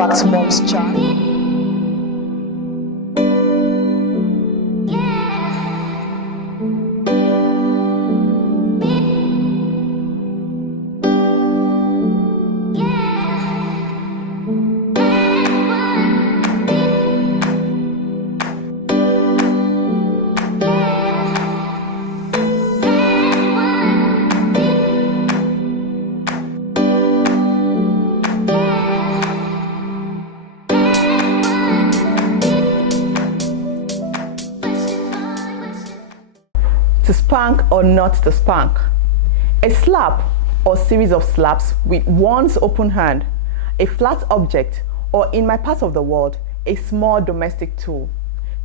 back to Mom's Chat. To spank or not to spank? A slap or series of slaps with one's open hand, a flat object, or in my part of the world, a small domestic tool.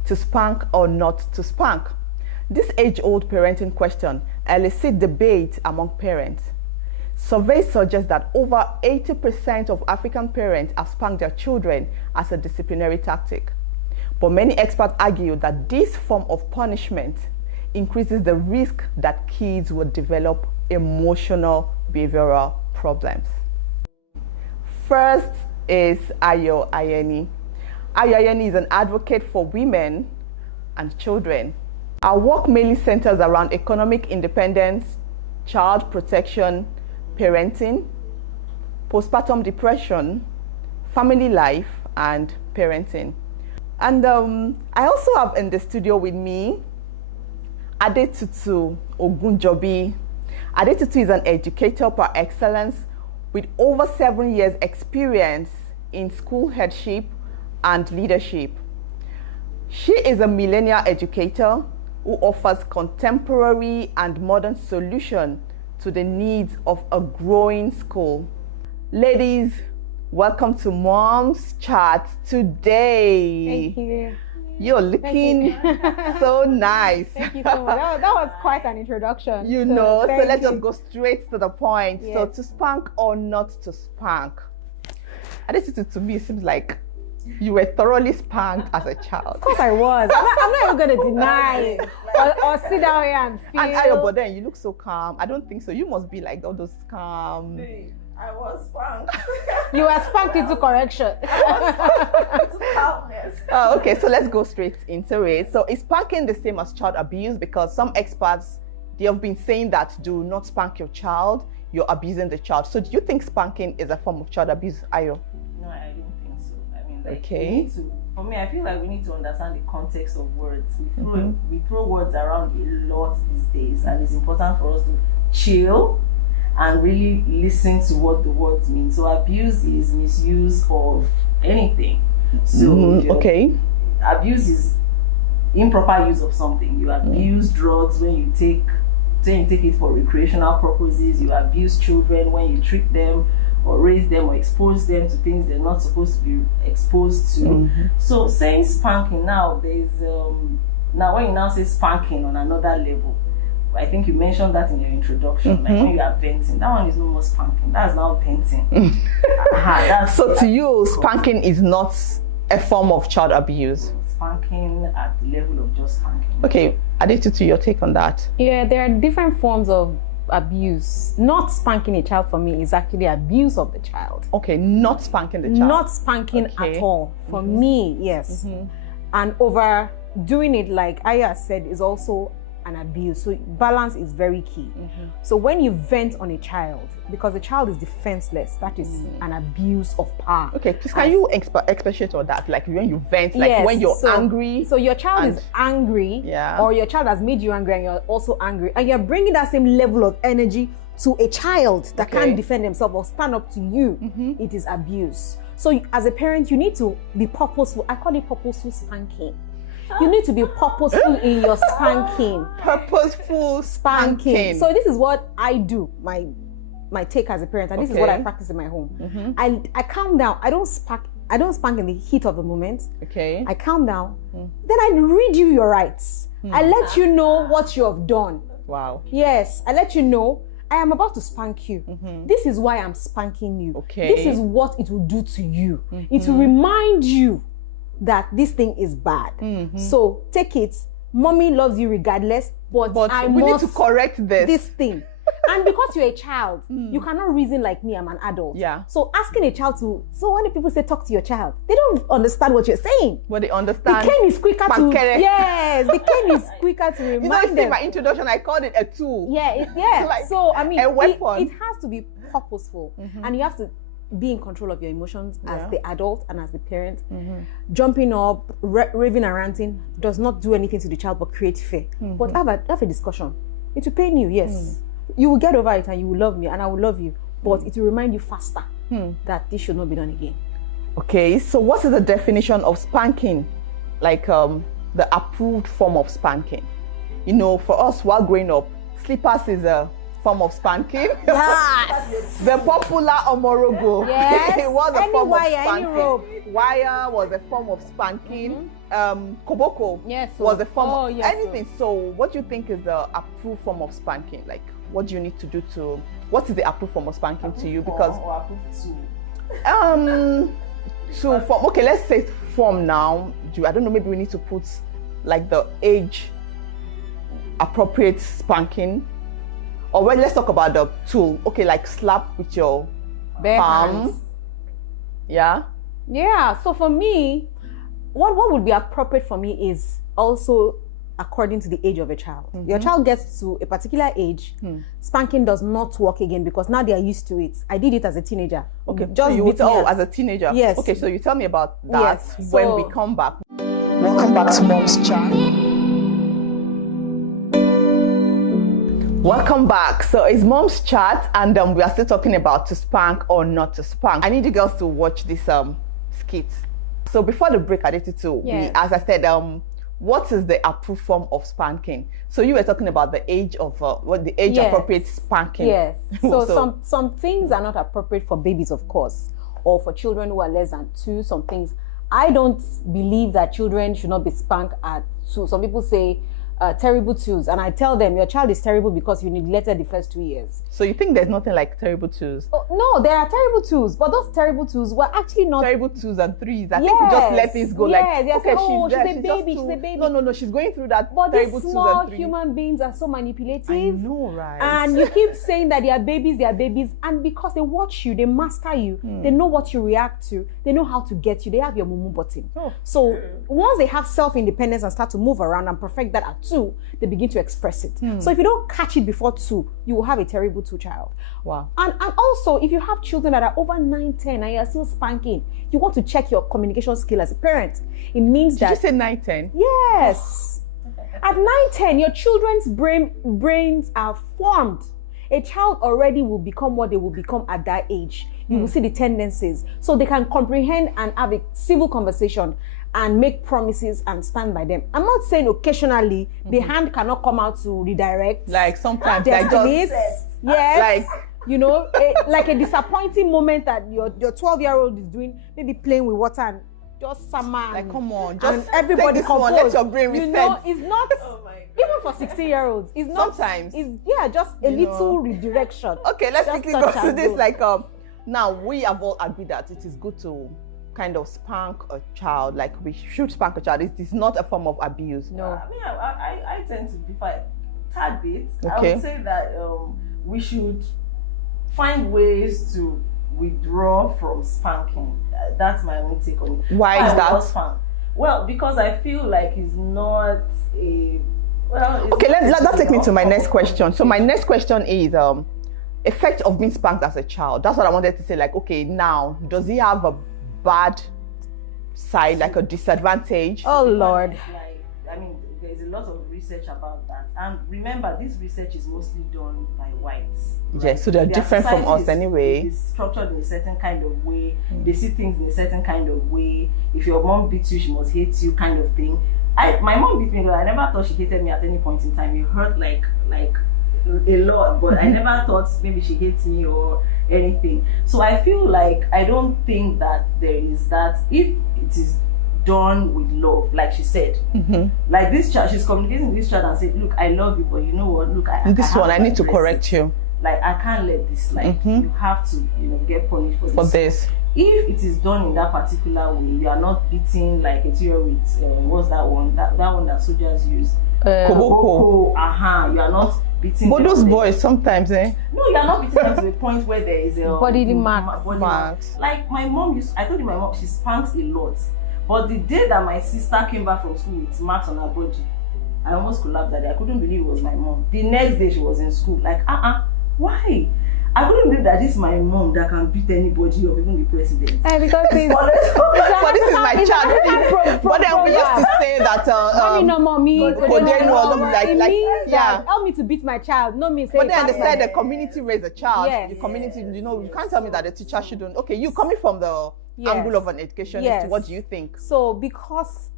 To spank or not to spank? This age-old parenting question elicits debate among parents. Surveys suggest that over 80% of African parents have spanked their children as a disciplinary tactic. But many experts argue that this form of punishment increases the risk that kids will develop emotional behavioral problems. First is Ayo Ayeni. Ayo Ayeni is an advocate for women and children. Our work mainly centers around economic independence, child protection, parenting, postpartum depression, family life, and parenting. And I also have in the studio with me Adetutu Ogunjobi. Adetutu is an educator par excellence with over 7 years experience in school headship and leadership. She is a millennial educator who offers contemporary and modern solutions to the needs of a growing school. Ladies, welcome to Mom's Chat today. Thank you. You're looking so nice. Thank you so much. That was quite an introduction. So let's just go straight to the point. Yes. So to spank or not to spank? And this to me seems like you were thoroughly spanked as a child. Of course I was. I'm not even going to deny it. Or sit down here and feel. And Ayo, but then you look so calm. I don't think so. You must be like all those calm. I was spanked. You were spanked into correction. Oh, okay, so let's go straight into it. So is spanking the same as child abuse? Because some experts, they have been saying that do not spank your child, you're abusing the child. So do you think spanking is a form of child abuse, Ayo? No, I don't think so. I mean, like, Okay. we need to, for me, I feel like we need to understand the context of words. We throw words around a lot these days, and it's important for us to chill and really listen to what the words mean. So abuse is misuse of anything. So okay. Abuse is improper use of something. You abuse drugs when you take it for recreational purposes. You abuse children when you treat them or raise them or expose them to things they're not supposed to be exposed to. So saying spanking now, there's now when you now say spanking on another level, I think you mentioned that in your introduction, like when you are venting, that one is no more spanking, that's now venting. So to you, spanking is not a form of child abuse? Spanking at the level of just spanking. Okay, Adetutu, your take on that? Yeah, there are different forms of abuse. Not spanking a child for me is actually abuse of the child. Okay, not spanking the child. Not spanking at all. For me, yes. And overdoing it, like Aya said, is also an abuse. So balance is very key. So when you vent on a child, because the child is defenseless, that is an abuse of power. Okay, please can you expatiate on that? Like when you vent, like Yes, when you're so, angry. So your child is angry, Yeah. or your child has made you angry and you're also angry, and you're bringing that same level of energy to a child that can't defend himself or stand up to you. It is abuse. So as a parent, you need to be purposeful. I call it purposeful spanking. You need to be purposeful in your spanking. Purposeful spanking. So this is what I do, my take as a parent, and this is what I practice in my home. I calm down. I don't spank in the heat of the moment. Okay. I calm down. Then I read you your rights. I let you know what you have done. Wow. Yes, I let you know I am about to spank you. This is why I'm spanking you. Okay. This is what it will do to you. It will remind you that this thing is bad. So take it. Mommy loves you regardless, but I we need must to correct this. This thing. And because you're a child, you cannot reason like me, I'm an adult. Yeah. So asking a child so when the people say talk to your child, they don't understand what you're saying. But they understand. The cane is quicker Pankere. yes, the cane is quicker to remind You know, them. in my introduction, I called it a tool. Yeah. Like so I mean, a weapon. it has to be purposeful, and you have to be in control of your emotions as the adult and as the parent. Jumping up, raving and ranting does not do anything to the child but create fear. But have a discussion. It will pain you, yes. You will get over it and you will love me and I will love you. But it will remind you faster that this should not be done again. Okay, so what is the definition of spanking? Like the approved form of spanking. You know, for us while growing up, slippers is a form of spanking. Yes. The popular omorogo. Yes. It was a Any form wire, of any spanking. rope. Wire was a form of spanking. Koboko Yes. was a form of yes, anything. So what do you think is the approved form of spanking? Like what do you need to do to, what is the approved form of spanking to you? Because or approved to form, okay, let's say form now. I don't know, maybe we need to put like the age appropriate spanking. Or well, let's talk about the tool. Okay, like slap with your Bare palm. hands. Yeah. Yeah. So for me, what would be appropriate for me is also according to the age of a child. Your child gets to a particular age, spanking does not work again because now they are used to it. I did it as a teenager. Okay, Just so you would, beat me up. as a teenager. Yes. Okay, so you tell me about that Yes, when so- we come back. Welcome back to Mom's Chat. Welcome back. So it's Mom's Chat, and we are still talking about to spank or not to spank. I need you girls to watch this skit. So before the break, Yes. as I said, what is the approved form of spanking? So you were talking about the age of what the age Yes. appropriate spanking. Yes. So, So- some things are not appropriate for babies, of course, or for children who are less than 2. Some things I don't believe that children should not be spanked at 2. Some people say terrible 2s, and I tell them your child is terrible because you neglected the first 2 years. So you think there's nothing like terrible 2s? Oh, no, there are terrible 2s, but those terrible 2s were actually not. Terrible 2s and 3s. I think we just let things go. Yes, Like, they are okay, saying, oh, there, she's a just baby, too- she's a baby. No, she's going through that But terrible these 2s small and 3s. human beings are so manipulative. I know, right? And you keep saying that they are babies, and because they watch you, they master you, they know what you react to, they know how to get you, they have your mumu button. Oh. So once they have self-independence and start to move around and perfect that at 2, they begin to express it. So if you don't catch it before 2, you will have a terrible 2 child. Wow. And also, if you have children that are over 9, 10, and you're still spanking, you want to check your communication skill as a parent. It means Did that you say 9, 10? yes. At 9, 10, your children's brains are formed. A child already will become what they will become at that age. You will see the tendencies. So they can comprehend and have a civil conversation and make promises and stand by them. I'm not saying occasionally the hand cannot come out to redirect. Like sometimes, There's like just this. Yes. like You know, like a disappointing moment that your 12-year-old is doing, maybe playing with water and just summer. like come on, and just everybody take this one, let compose. your brain reset. You know, it's not Oh my God. even for 16-year-olds. It's not Sometimes. It's just a You little know. redirection. Okay, let's Just quickly touch go to and this. go. Like now we have all agreed that it is good to kind of spank a child. Like we should spank a child. It is not a form of abuse. No. I mean, I tend to be a tad bit. I Okay. would say that we should find ways to withdraw from spanking. That's my own take on it. Why is I that? love spank. Well, because I feel like it's not a well. It's Okay, not let's take me to my enough. next question. So my next question is effect of being spanked as a child. That's what I wanted to say. Like, okay, now does he have a bad side, like a disadvantage? Oh Lord. Like, I mean, there's a lot of research about that, and remember, this research is mostly done by whites. Yes, so they're Their different from society us anyway. Is structured in a certain kind of way. They see things in a certain kind of way. If your mom beats you, she must hate you, kind of thing. My mom beat me, though. I never thought she hated me at any point in time. It hurt like a lot, but I never thought maybe she hates me or anything. So I feel like I don't think that there is that. If it is done with love, like she said, like this child, she's communicating with this child and said, "Look, I love you, but you know what? Look, I need to correct you Like I can't let this. Like you have to, get punished for for this." If it is done in that particular way, you are not beating like a 2-year-old with what's that one? That one that soldiers use. Koboko. You are not beating But them those on the- boys sometimes, No, you are not beating them to the point where there is a Bodily marks. body Marks. marks. Like my mom I told you my mom, she spanks a lot. But the day that my sister came back from school with marks on her body, I almost collapsed that day. I couldn't believe it was my mom. The next day she was in school. Like, why? I couldn't believe that this is my mom that can beat anybody or even the president. Because it's But this is my child. But then we used to say that mommy no mommy. yeah. Help me to beat my child. No me say. But then they said the community raised a child. Yes. The community, you can't tell me that the teacher shouldn't. Okay, you coming from the angle of an educationist, Yes. what do you think? So because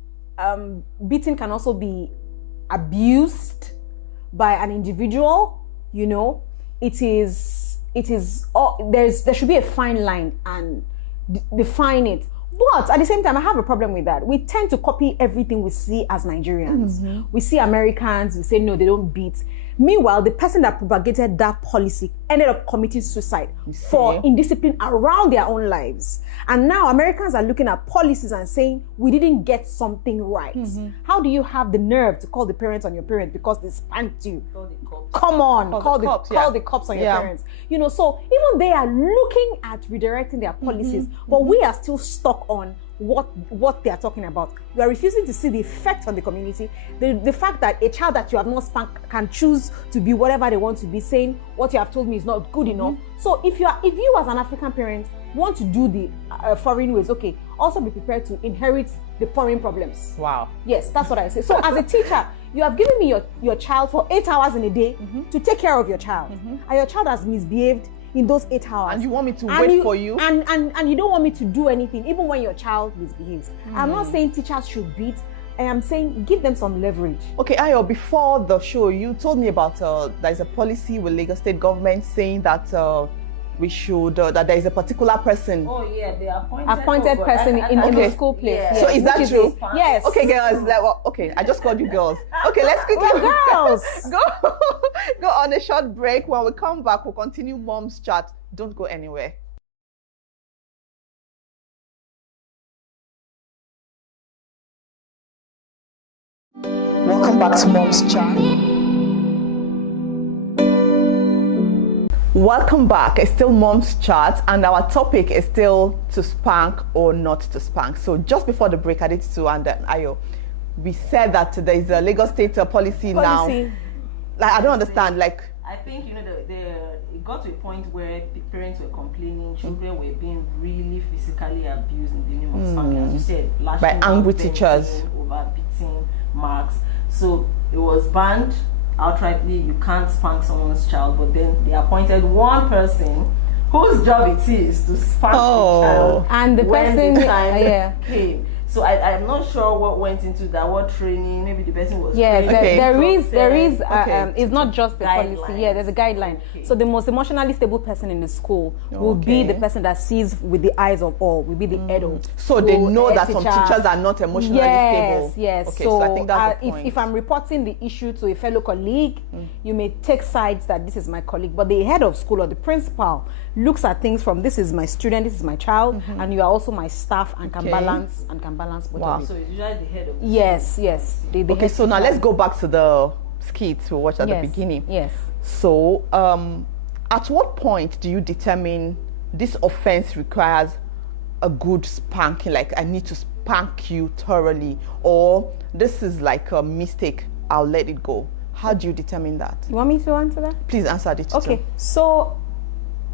beating can also be abused by an individual, there should be a fine line and define it. But at the same time, I have a problem with that. We tend to copy everything we see as Nigerians. Mm-hmm. We see Americans, we say, no, they don't beat. Meanwhile, the person that propagated that policy ended up committing suicide for indiscipline around their own lives. And now Americans are looking at policies and saying, we didn't get something right. Mm-hmm. How do you have the nerve to call the parents on your parents because they spanked you? Call the cops. Come on, call the the cops on Yeah. your parents. So even they are looking at redirecting their policies, but we are still stuck on what they are talking about. We are refusing to see the effect on the community. The fact that a child that you have not spanked can choose to be whatever they want to be, saying what you have told me is not good enough. So if you as an African parent want to do the foreign ways, okay, also be prepared to inherit the foreign problems. Wow. Yes, that's what I say. So as a teacher, you have given me your child for 8 hours in a day to take care of your child, and your child has misbehaved in those 8 hours. And you want me to wait for you? And you don't want me to do anything, even when your child misbehaves. I'm not saying teachers should beat. I am saying give them some leverage. Okay, Ayo, before the show, you told me about there's a policy with Lagos State government saying that we should, that there is a particular person. Oh yeah, the Appointed person in the school place. Yeah. Yes. So is that true? Yes. Okay, girls. Okay, I just called you girls. Okay, let's quickly girls. go on a short break. When we come back, we'll continue Mom's Chat. Don't go anywhere. Welcome back to Mom's Chat. Welcome back. It's still Mom's Chat, and our topic is still to spank or not to spank. So just before the break, Aditu and Ayo, we said that there is a Lagos State policy now. Like, I don't understand. Like, I think it got to a point where the parents were complaining, children were being really physically abused in the name of spanking, as you said, lashing by angry out, teachers, fencing, over beating, marks. So it was banned outrightly. You can't spank someone's child, but then they appointed one person whose job it is to spank the child, and the when person the time came. So I'm not sure what went into that, what training, maybe the person was trained. there is it's not just the Guidelines. policy. Yeah, there's a guideline. Okay. So the most emotionally stable person in the school will be the person that sees with the eyes of all, will be the adult. so they know that some teachers are not emotionally stable. Yes. Okay, so I think that's the point. If I'm reporting the issue to a fellow colleague, you may take sides that this is my colleague, but the head of school or the principal looks at things from this is my student, this is my child, and you are also my staff, and can balance both of it. So it's usually the head of the Yes. The Okay, head so now teacher. let's go back to the skits we watched at the beginning. Yes. So, at what point do you determine this offense requires a good spanking? Like, I need to spank you thoroughly, or this is like a mistake, I'll let it go. How do you determine that? You want me to answer that? Please answer it. Okay, so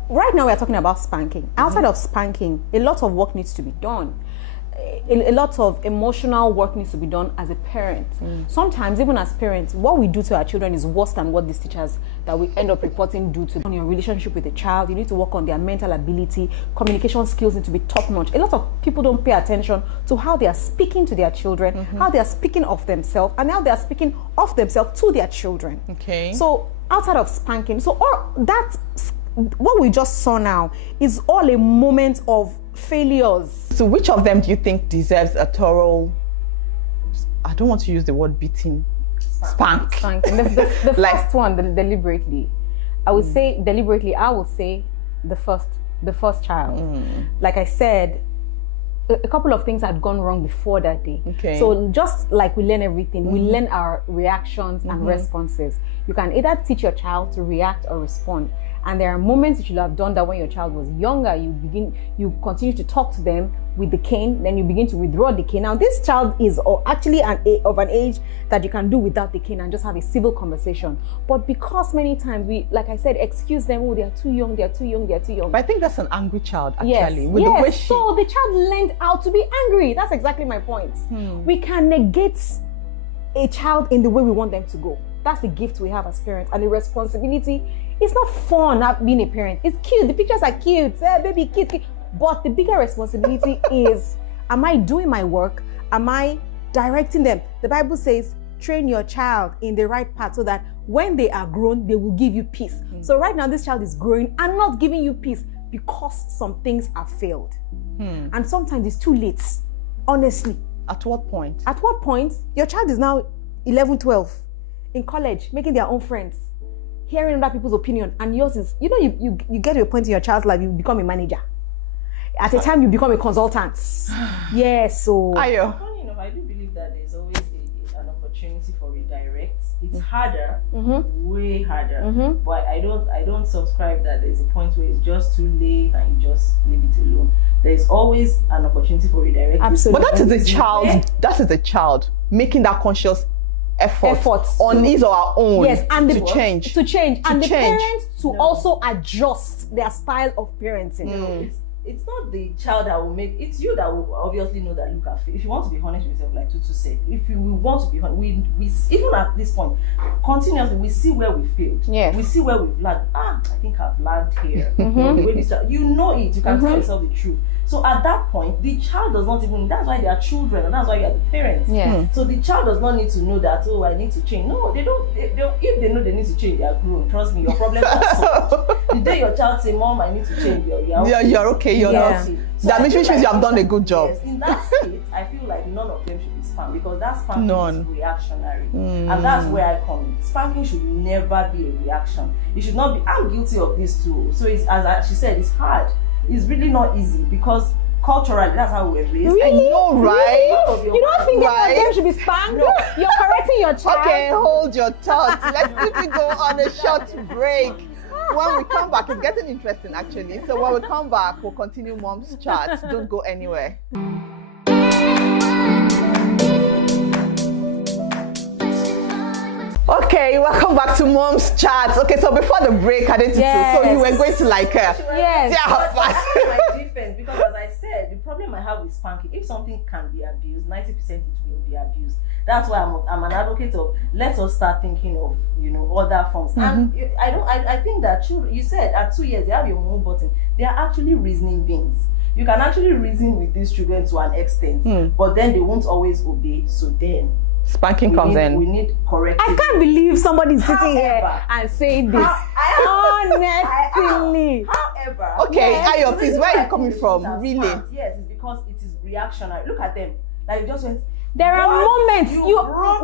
right now we're talking about spanking. Outside of spanking, a lot of work needs to be done. A lot of emotional work needs to be done as a parent. Sometimes, even as parents, what we do to our children is worse than what these teachers that we end up reporting do to them. On your relationship with the child, you need to work on their mental ability, communication skills need to be top notch. A lot of people don't pay attention to how they are speaking to their children, how they are speaking of themselves, and how they are speaking of themselves to their children. Okay. So outside of spanking, so all that, what we just saw now is all a moment of failures. So which of them do you think deserves a thorough, I don't want to use the word beating, spank? Spanking. The Like- first one, deliberately. I would say deliberately. I would say the first child. Like I said, a couple of things had gone wrong before that day. Okay. So just like we learn everything, we learn our reactions and responses. You can either teach your child to react or respond. And there are moments you should have done that when your child was younger. You continue to talk to them with the cane, then you begin to withdraw the cane. Now, this child is actually of an age that you can do without the cane and just have a civil conversation. But because many times we, like I said, excuse them, oh, they're too young, they're too young, they're too young. But I think that's an angry child, actually. Yes, With the way so the child learned how to be angry. That's exactly my point. We can negate a child in the way we want them to go. That's the gift we have as parents, and the responsibility. It's not fun not being a parent. It's cute. The pictures are cute. Baby, cute. But the bigger responsibility is, am I doing my work? Am I directing them? The Bible says, train your child in the right path so that when they are grown, they will give you peace. So right now, this child is growing and not giving you peace because some things have failed. And sometimes it's too late, honestly. At what point? At what point? Your child is now 11, 12, in college, making their own friends, hearing other people's opinion, and yours is, you get to a point in your child's life, you become a manager. At a time, you become a consultant. Yes, so... Ayo. Funny enough, I do believe that there's always an opportunity for redirect. It's harder, way harder, but I don't subscribe that there's a point where it's just too late and you just leave it alone. There's always an opportunity for redirect. Absolutely. But that is a child making that conscious effort on his or her own. Yes, and to change. And the parents to also adjust their style of parenting. It's not the child that will make, it's you that will obviously know that look at, if you want to be honest with yourself, like Tutu said, if you want to be honest, we even at this point, continuously, we see where we failed. Yes. We see where we've lagged. I think I've lagged here. The way this child, you know it, you can tell yourself the truth. So at that point, the child does not even, that's why they are children, and that's why you are the parents. So the child does not need to know that, oh, I need to change. No, they don't, if they know they need to change, they are grown. Trust me, your problem is solved. The day your child say, Mom, I need to change, you're okay, you're not. So that means you have done a good job. Yes, in that state, I feel like none of them should be spanked, because that spanking is reactionary. And that's where I come in. Spanking should never be a reaction. It should not be, I'm guilty of this too. So it's, as she said, it's hard. It's really not easy because culturally, that's how we're raised. Really? I know, right? You don't think that them should be spanked? No. You're correcting your child. Okay, hold your thoughts. Let's quickly go on a short break. When we come back, it's getting interesting actually. So when we come back, we'll continue Mom's Chat. Don't go anywhere. Okay, welcome back to Mom's Chat. Okay, so before the break, I didn't so you were going to like yes. That's my defense, because as I said, the problem I have with spanking, if something can be abused, 90% it will be abused. That's why I'm an advocate of, let us start thinking of other forms. And I think that children, you said at 2 years they have your own button. They are actually reasoning beings. You can actually reason with these children to an extent, but then they won't always obey. So then spanking comes in. We need corrective. I can't believe somebody's sitting here and saying this. Honestly. However, okay, Ayo, please, where are you coming from? Really? Yes, it's because it is reactionary. Look at them. Like you just went. There are moments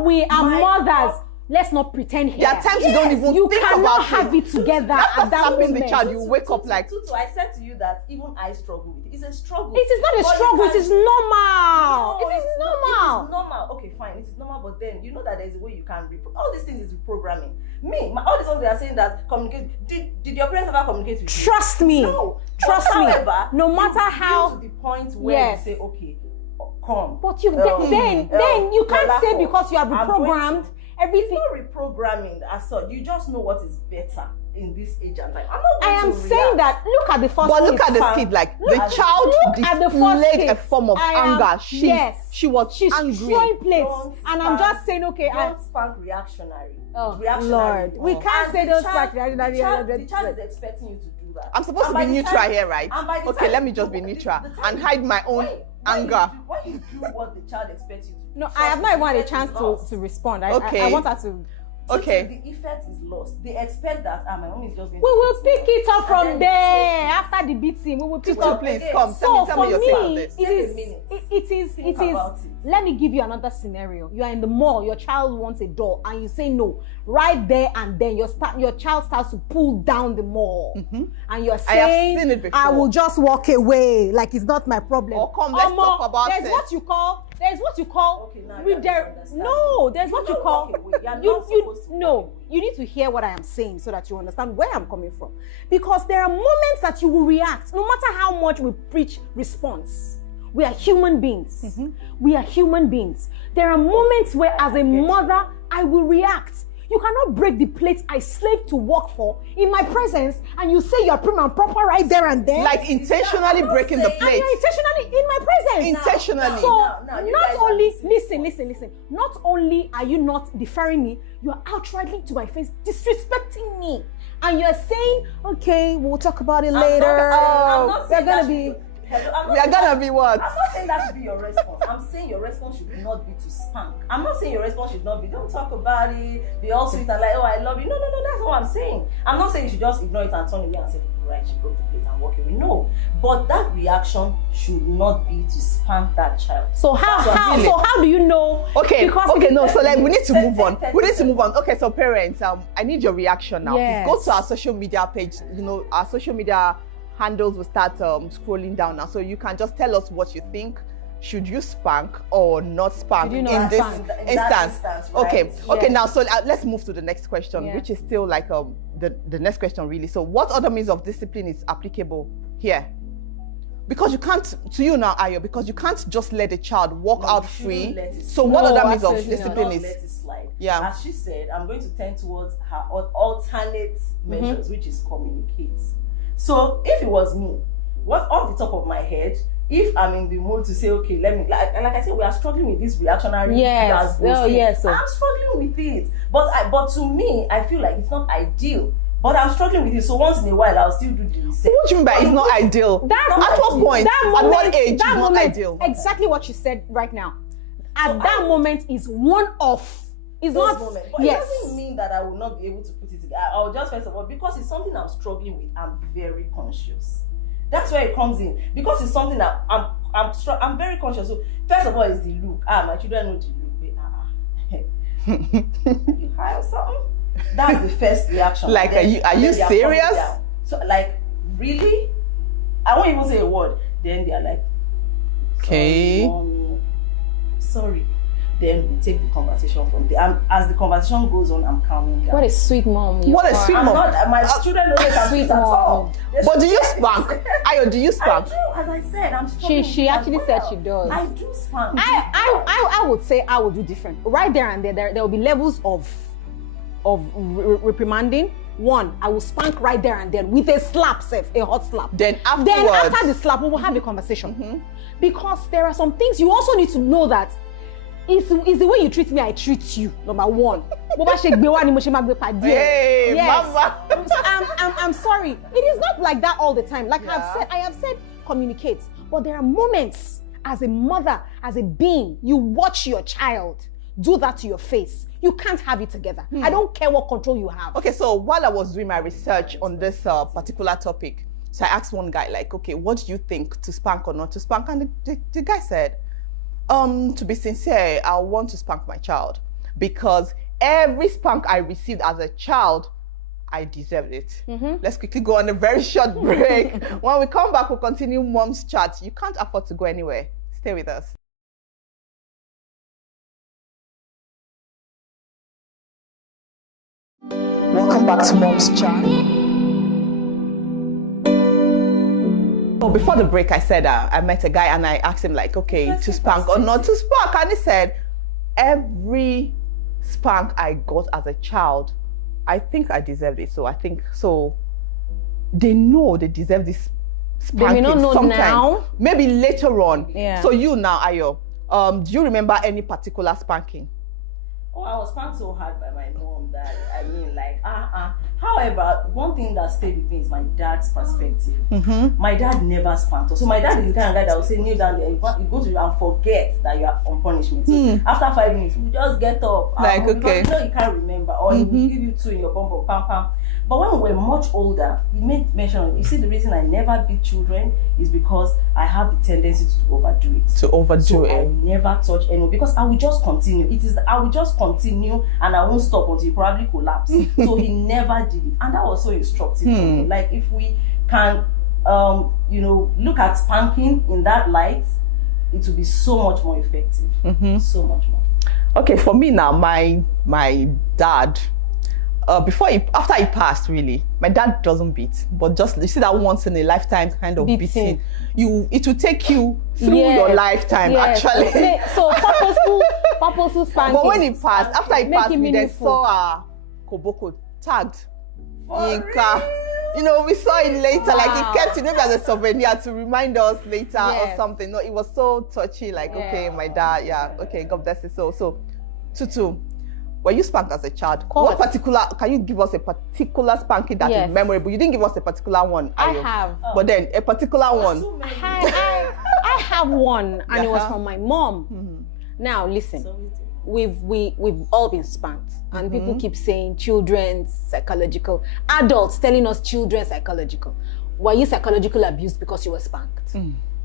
we are mothers. Let's not pretend here. There are times you don't even you think cannot about have it together at that slapping moment. the child, you wake up like. Tutu, I said to you that even I struggle with it. It's a struggle. It is not a struggle. It is normal. No, it is normal. It is normal. Okay, fine. It is normal, but then you know that there's a way you can all these things is reprogramming. All these ones they are saying that communicate. Did your parents ever communicate with you? Trust me. No. Trust me. However, no matter how. To the point where you say, okay, come. But you then you can't say because you are reprogrammed. Everything. It's not reprogramming as such. You just know what is better in this age and time. I am saying that. Look at the first. But look at the kid. Like the child displayed a form of anger. She was angry. She's throwing plates, and I'm just saying, okay. Don't spank reactionary. Oh reactionary. Lord, we can't say don't spank reactionary. The child is expecting you to do that. I'm supposed to be neutral here, right? Okay, let me just be neutral and hide my own anger. When you do what the child expects you to do. No, I have not even had a chance to respond. I want her to. Okay. The effect is lost. They expect that my mom is just going. We will pick it up from there after the beating. We will pick up. Please come. So tell me your for take on this. it is. Let me give you another scenario. You are in the mall, your child wants a doll, and you say no. Right there and then, your child starts to pull down the mall. And you're saying, I have seen it before. I will just walk away, like it's not my problem. Or come, let's talk about there's it. What you call, there's what you call, Okay, now there's what you call, you need to hear what I am saying so that you understand where I'm coming from. Because there are moments that you will react, no matter how much we preach response. We are human beings. We are human beings. There are moments where, as a mother, I will react. You cannot break the plate I slaved to work for in my presence, and you say you're prim and proper right there and then. Like intentionally breaking the plate. And you're intentionally in my presence. Intentionally. So not only, listen. Not only are you not deferring me, you are outrightly to my face disrespecting me. And you're saying, okay, we'll talk about it later. We're gonna be... We are gonna be what? I'm not saying that should be your response. I'm saying your response should not be to spank. I'm not saying your response should not be, don't talk about it, be all sweet and like, oh, I love you. No, that's what I'm saying. I'm not saying you should just ignore it and turn away and say, right, she broke the plate and walk away. No. But that reaction should not be to spank that child. So how do you know? Okay, no, so like we need to move on. Okay, so parents, I need your reaction now. Yes. Please go to our social media page. You know, our social media handles will start scrolling down now, so you can just tell us what you think. Should you spank or not spank in this instance? Right? Okay. Now, so let's move to the next question, which is still like the next question really. So, what other means of discipline is applicable here? Because you can't, to you now, Ayo, because you can't just let a child walk out free. So, what other means of discipline is? Let it slide. Yeah. As she said, I'm going to tend towards her alternate measures, which is communicate. So if it was me, what off the top of my head, if I'm in the mood to say, okay, let me, like I said, we are struggling with this reactionary. Yes. I'm struggling with it. But to me, I feel like it's not ideal. But I'm struggling with it. So once in a while, I'll still do the research. What do you mean by it's not ideal? At what point? At what age is not ideal? Exactly what you said right now. At that moment is one off. It's not. But it doesn't mean that I will not be able to put it together. I'll just first of all, because it's something I'm struggling with, I'm very conscious. That's where it comes in. Because it's something that I'm very conscious. So first of all, it's the look. My children know the look. You hire something? That's the first reaction. Like, are you serious? So like, really? I won't even say a word. Then they are like, okay, mommy, sorry. Then we take the conversation from there. As the conversation goes on, I'm calming down. What a sweet mom. What a sweet mom. My children don't think I'm sweet at all. But do you spank? Ayo, do you spank? I do, as I said, I'm struggling. She actually said she does. I do spank. I would say I would do different. Right there and there will be levels of reprimanding. One, I will spank right there and then with a slap, a hot slap. Then after the slap, we will have a conversation. Because there are some things you also need to know that it's the way you treat me, I treat you. Number one. Hey, yes. Mama. I'm sorry. It is not like that all the time. Like I have said, communicate. But there are moments as a mother, as a being, you watch your child do that to your face. You can't have it together. I don't care what control you have. Okay, so while I was doing my research on this particular topic, so I asked one guy, like, okay, what do you think, to spank or not to spank? And the guy said, to be sincere, I want to spank my child because every spank I received as a child, I deserved it. Let's quickly go on a very short break. When we come back, we'll continue Mom's Chat. You can't afford to go anywhere. Stay with us. Welcome back to Mom's Chat. So before the break, I said I met a guy and I asked him, like, okay, to spank or not to spank, and he said every spank I got as a child, I think I deserved it. So I think they know they deserve this spanking. They may not know sometime. now. Maybe later on. Yeah. So you now, Ayo, do you remember any particular spanking? Oh, I was spanked so hard by my mom that I mean, like, However, one thing that stayed with me is my dad's perspective. My dad never spanked us. So my dad is the kind of guy that will say, kneel down there, you go to and forget that you are on punishment. So after 5 minutes, you just get up. Like, okay. You know you can't remember, or he will give you 2 in your bum bum pam pam. But when we were much older, he made mention of, you see, the reason I never beat children is because I have the tendency to overdo it. So I never touch anyone because I will just continue. I will just continue and I won't stop until you probably collapse. So he never did it. And that was so instructive for me. Like, if we can, look at spanking in that light, it will be so much more effective. So much more. Okay, for me now, my dad, after he passed, really, my dad doesn't beat, but just, you see that once in a lifetime kind of beating. It will take you through your lifetime, actually. So purposeful spanking. But when he passed, after he passed, we then saw Koboko tagged Yinka. You know, we saw it later, like he kept it maybe as a souvenir to remind us later or something. No, it was so touchy, like, okay, my dad, okay, God bless it. So, Tutu, were you spanked as a child? Can you give us a particular spanking that is memorable? You didn't give us a particular one. I have. But then a particular one. I have one, and it was from my mom. Now listen, we've all been spanked, and people keep saying children's psychological, adults telling us children's psychological. Were you psychologically abused because you were spanked?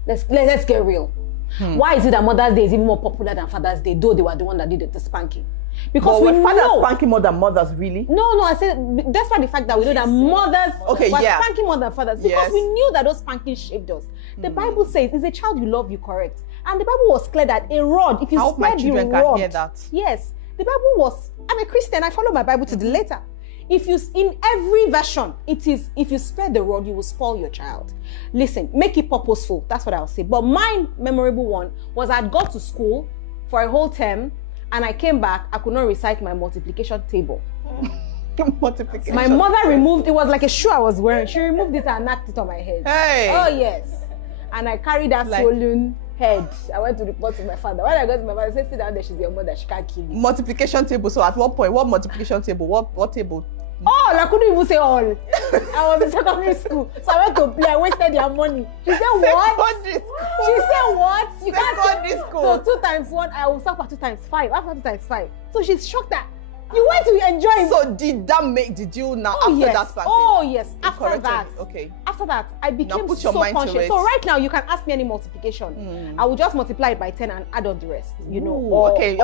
Let's get real. Why is it that Mother's Day is even more popular than Father's Day, though they were the one that did the spanking? Because we fathers spanking more than mothers, really? No, I said despite the fact that we know that mothers were spanking more than fathers, because we knew that those spankings shaped us. The Bible says, "Is a child you love, you correct." And the Bible was clear that a rod, if you spread the rod, hear that. Yes, the Bible was. I'm a Christian. I follow my Bible to the letter. If you, in every version, it is, if you spread the rod, you will spoil your child. Listen, make it purposeful. That's what I'll say. But my memorable one was I'd got to school for a whole term, and I came back, I could not recite my multiplication table. My mother removed, it was like a shoe I was wearing. She removed it and knocked it on my head. Hey. Oh yes. And I carried that swollen head. I went to report to my father. When I got to my father, I said, sit down there, she's your mother, she can't kill you. Multiplication table. So at what point, what multiplication table? What table? All, I couldn't even say all. I was in secondary school. So I went to play, I wasted their money. She said, what? She said, what? You can't say. So 2 times 1, I will suffer 2 times 5. After 2 times 5. So she's shocked that you went to enjoy it. So did you now after that spanking? Oh yes, after that. Okay. After that, I became so conscious. So right now, you can ask me any multiplication. I will just multiply it by 10 and add on the rest. You know. Okay.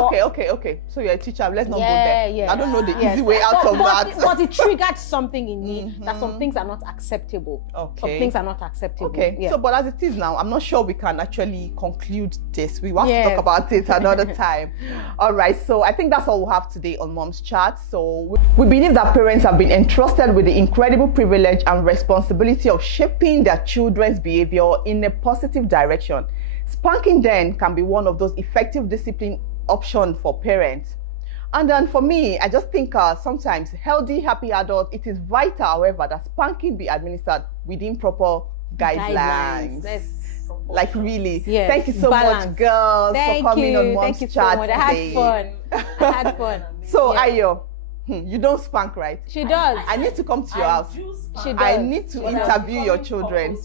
So you're a teacher. Let's not go there. Yeah. I don't know the easy way out of that. But it triggered something in me that some things are not acceptable. Okay. Some things are not acceptable. Okay. Yeah. So, but as it is now, I'm not sure we can actually conclude this. We have to talk about it another time. All right. So I think that's all we have today on Mom's Chat. So we believe that parents have been entrusted with the incredible privilege and responsibility of shaping their children's behavior in a positive direction. Spanking then can be one of those effective discipline options for parents. And then for me, I just think sometimes healthy, happy adults, it is vital, however, that spanking be administered within proper guidelines. Like really. Yes. Thank you so much, girls, for coming on Mom's Chat today. I had fun. So Ayo, you don't spank, right? She does. I need to come to your house. She does. I need to interview your children.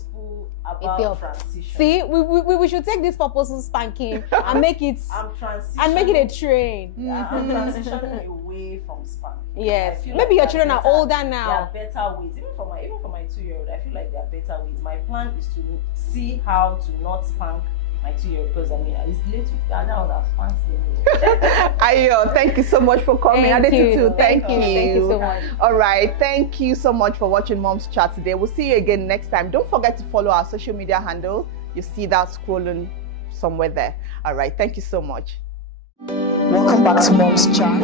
See, we should take this purposeful spanking and make it a train. Yeah, I'm transitioning away from spanking. Yes, maybe your children are older now. There are better ways. Even for my 2-year-old, I feel like there are better ways. My plan is to see how to not spank my 2-year-old, because I mean it's late to that would have spanked. Ayo, thank you so much for coming. Thank you. Thank you. Thank you so much. All right, thank you so much for watching Mom's Chat today. We'll see you again next time. Don't forget to follow our social media handle. You see that scrolling somewhere there. All right, thank you so much. Welcome back to Mom's Chat.